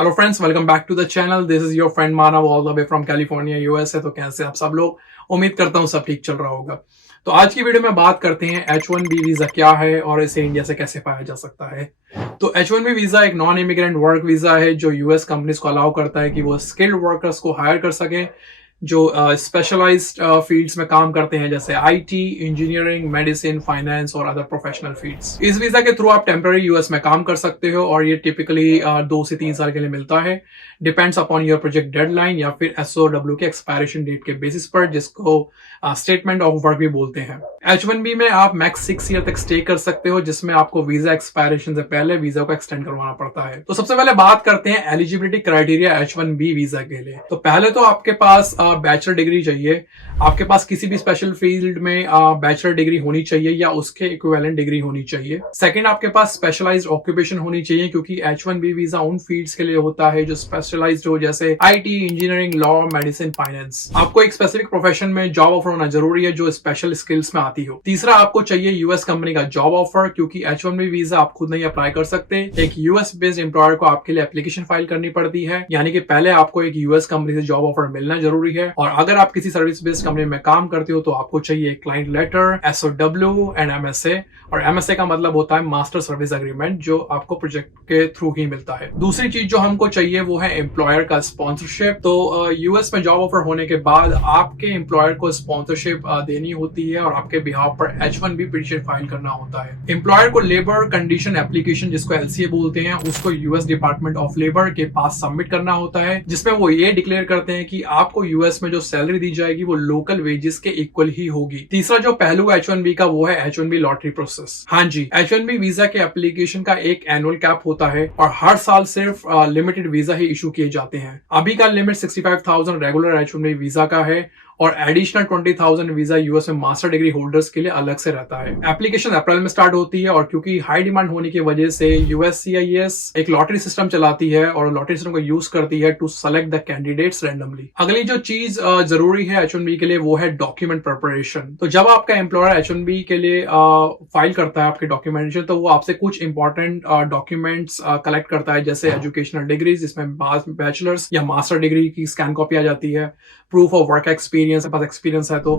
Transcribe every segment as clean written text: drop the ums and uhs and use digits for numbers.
Hello friends, welcome back to the channel. This is your friend Manav all the way from California USA. तो कैसे आप सब लोग? उम्मीद करता हूँ सब ठीक चल रहा होगा। तो आज की वीडियो में बात करते हैं H1B वीजा क्या है और इसे इंडिया से कैसे पाया जा सकता है। तो H1B वीजा एक नॉन इमिग्रेंट वर्क वीजा है जो यूएस कंपनीज को अलाउ करता है कि वो स्किल्ड वर्कर्स को हायर कर सके जो स्पेशलाइज्ड फील्ड्स में काम करते हैं, जैसे आईटी, इंजीनियरिंग, मेडिसिन, फाइनेंस और अदर प्रोफेशनल फील्ड्स। इस वीजा के थ्रू आप टेम्पररी यूएस में काम कर सकते हो और ये टिपिकली 2 से 3 साल के लिए मिलता है। Depends upon your project deadline या फिर SOW के एक्सपायरेशन डेट के बेसिस पर, जिसको स्टेटमेंट ऑफ वर्क भी बोलते हैं। H1B में आप मैक्स 6 ईयर तक स्टे कर सकते हो, जिसमें आपको वीजा एक्सपायरेशन से पहले वीजा को एक्सटेंड करवाना पड़ता है। तो सबसे पहले बात करते हैं एलिजिबिलिटी क्राइटेरिया H1B वीजा के लिए। तो पहले तो आपके पास बैचलर डिग्री चाहिए। आपके पास किसी भी स्पेशल फील्ड में बैचलर डिग्री होनी चाहिए या उसके इक्विवेलेंट डिग्री होनी चाहिए। सेकंड, आपके पास स्पेशलाइज्ड ऑक्यूपेशन होनी चाहिए, क्योंकि H1B वीजा उन फील्ड्स के लिए होता है जो स्पेशलाइज्ड हो, जैसे IT, engineering, law, medicine, finance. आपको एक स्पेसिफिक प्रोफेशन में जॉब ऑफर होना जरूरी है जो स्पेशल स्किल्स में आती हो। तीसरा, आपको चाहिए यूएस कंपनी का जॉब ऑफर, क्योंकि H1B वीजा आप खुद नहीं अप्लाई कर सकते। एक यूएस बेस्ड एम्प्लॉयर को आपके लिए एप्लीकेशन फाइल करनी पड़ती है, यानी कि पहले आपको एक यूएस कंपनी से जॉब ऑफर मिलना जरूरी है। और अगर आप किसी सर्विस बेस्ड कंपनी में काम करते हो तो आपको चाहिए client letter, SOW and MSA। और MSA का मतलब होता है मास्टर सर्विस एग्रीमेंट, जो आपको प्रोजेक्ट के थ्रू ही मिलता है। दूसरी चीज जो हमको चाहिए वो है एम्प्लॉयर का स्पॉन्सरशिप। तो यूएस में जॉब ऑफर होने के बाद आपके एम्प्लॉयर को स्पॉन्सरशिप देनी होती है और आपके बिहाफ पर H1B पिटीशन फाइल करना होता है। एम्प्लॉयर को लेबर कंडीशन एप्लीकेशन, जिसको LCA बोलते हैं, उसको यूएस डिपार्टमेंट ऑफ लेबर के पास सबमिट करना होता है, जिसमें वो ये डिक्लेयर करते हैं कि आपको यूएस में जो सैलरी दी जाएगी वो लोकल वेजेस के इक्वल ही होगी। तीसरा जो पहलू H1B का वो है H1B लॉटरी प्रोसेस। हाँ जी, H1B वीजा के एप्लीकेशन का एक एनुअल कैप होता है और हर साल सिर्फ लिमिटेड वीजा ही इशू किए जाते हैं। अभी का लिमिट 65,000 रेगुलर H1B वीजा का है और एडिशनल 20,000 वीजा यूएस में मास्टर डिग्री होल्डर्स के लिए अलग से रहता है। एप्लीकेशन अप्रैल में स्टार्ट होती है और क्योंकि हाई डिमांड होने की वजह से USCIS एक लॉटरी सिस्टम चलाती है और लॉटरी सिस्टम को यूज करती है to select the candidates randomly. अगली जो चीज जरूरी है H1B के लिए वो है डॉक्यूमेंट प्रिपरेशन। तो जब आपका एम्प्लॉयर H1B के लिए फाइल करता है आपके डॉक्यूमेंटेशन, तो वो आपसे कुछ इंपॉर्टेंट डॉक्यूमेंट्स कलेक्ट करता है, जैसे एजुकेशनल डिग्री जिसमें बैचलर्स या मास्टर डिग्री की स्कैन कॉपी आ जाती है, proof of work experience, pass experience है तो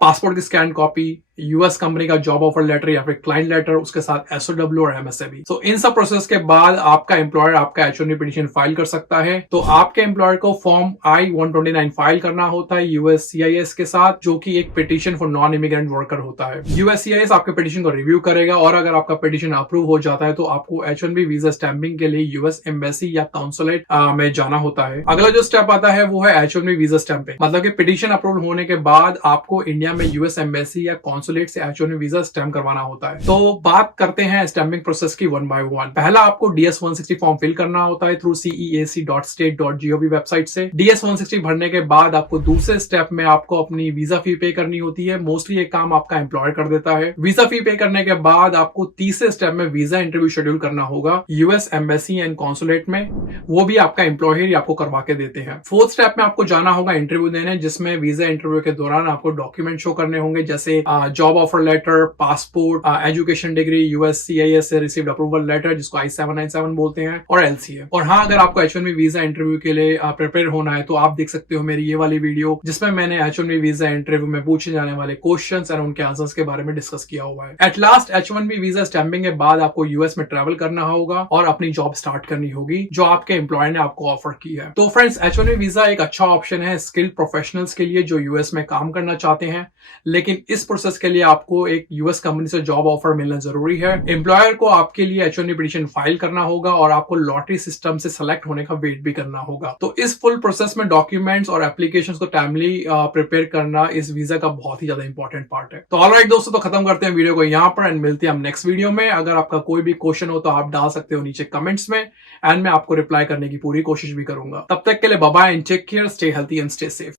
पासपोर्ट की स्कैन कॉपी, यूएस कंपनी का जॉब ऑफर लेटर या फिर क्लाइंट लेटर, उसके साथ SOW और MSA भी। तो इन सब प्रोसेस के बाद आपका एम्प्लॉयर आपका H1B पिटीशन फाइल कर सकता है। तो आपके एम्प्लॉयर को फॉर्म I-129 फाइल करना होता है USCIS के साथ, जो कि एक petition for non immigrant worker होता है। USCIS आपके पिटीशन को रिव्यू करेगा और अगर आपका पिटीशन अप्रूव हो जाता है तो आपको H1B वीजा स्टैंपिंग के लिए यूएस एम्बेसी या काउंसुलेट में जाना होता है। अगला जो स्टेप आता है वो है H1B वीजा स्टैंपिंग, मतलब कि पिटीशन अप्रूव होने के बाद आपको इंडिया में यूएस एम्बेसी या काउंसुलेट से H1B वीजा स्टैम्प करवाना होता है। तो बात करते हैं स्टैम्पिंग प्रोसेस की वन बाय वन। पहला, आपको DS-160 फॉर्म फिल करना होता है थ्रू ceac.state.gov वेबसाइट से। DS-160 भरने के बाद आपको दूसरे स्टेप में आपको अपनी वीजा फी पे करनी होती है। मोस्टली ये काम आपका एम्प्लॉयर कर देता है। वीजा फी पे करने के बाद आपको तीसरे स्टेप में वीजा इंटरव्यू शेड्यूल करना होगा यूएस एम्बेसी एंड काउंसुलेट में, वो भी आपका एम्प्लॉयर ही आपको करवा के देते हैं। फोर्थ स्टेप में आपको जाना होगा इंटरव्यू देने, जिसमें वीजा इंटरव्यू के दौरान आपको डॉक्यूमेंट शो करने होंगे, जैसे job offer letter, passport, education degree, USCIS से रिसीव्ड अप्रूवल लेटर जिसको I-797 बोलते हैं, और LCA। और हाँ, अगर आपको H1B वीजा इंटरव्यू के लिए प्रिपेयर होना है तो आप देख सकते हो मेरी ये वाली वीडियो, जिसमें मैंने H1B वीजा इंटरव्यू में पूछे जाने वाले क्वेश्चंस और उनके आंसर्स के बारे में डिस्कस किया हुआ है। At last H1B visa stamping के बाद आपको यूएस में ट्रेवल करना होगा और अपनी जॉब स्टार्ट करनी होगी जो आपके एम्प्लॉयर ने आपको ऑफर की है। तो फ्रेंड्स, H1B वीजा एक अच्छा ऑप्शन है स्किल्ड प्रोफेशनल्स के लिए जो यूएस में काम करना चाहते हैं, लेकिन इस प्रोसेस के लिए आपको एक यूएस कंपनी से जॉब ऑफर मिलना जरूरी है। एम्प्लॉयर को आपके लिए H1B पिटीशन फाइल करना होगा और आपको लॉटरी सिस्टम से सेलेक्ट होने का वेट भी करना होगा। तो इस फुल प्रोसेस में डॉक्यूमेंट्स और एप्लीकेशंस को टाइमली प्रिपेयर करना इस वीजा का बहुत ही ज्यादा इंपॉर्टेंट पार्ट है। तो ऑलराइट दोस्तों, तो खत्म करते हैं वीडियो को यहाँ पर एंड मिलते हैं हम नेक्स्ट वीडियो में। अगर आपका कोई भी क्वेश्चन हो तो आप डाल सकते हो नीचे कमेंट्स में एंड मैं आपको रिप्लाई करने की पूरी कोशिश भी करूंगा। तब तक के लिए bye bye and take care, stay healthy and stay safe.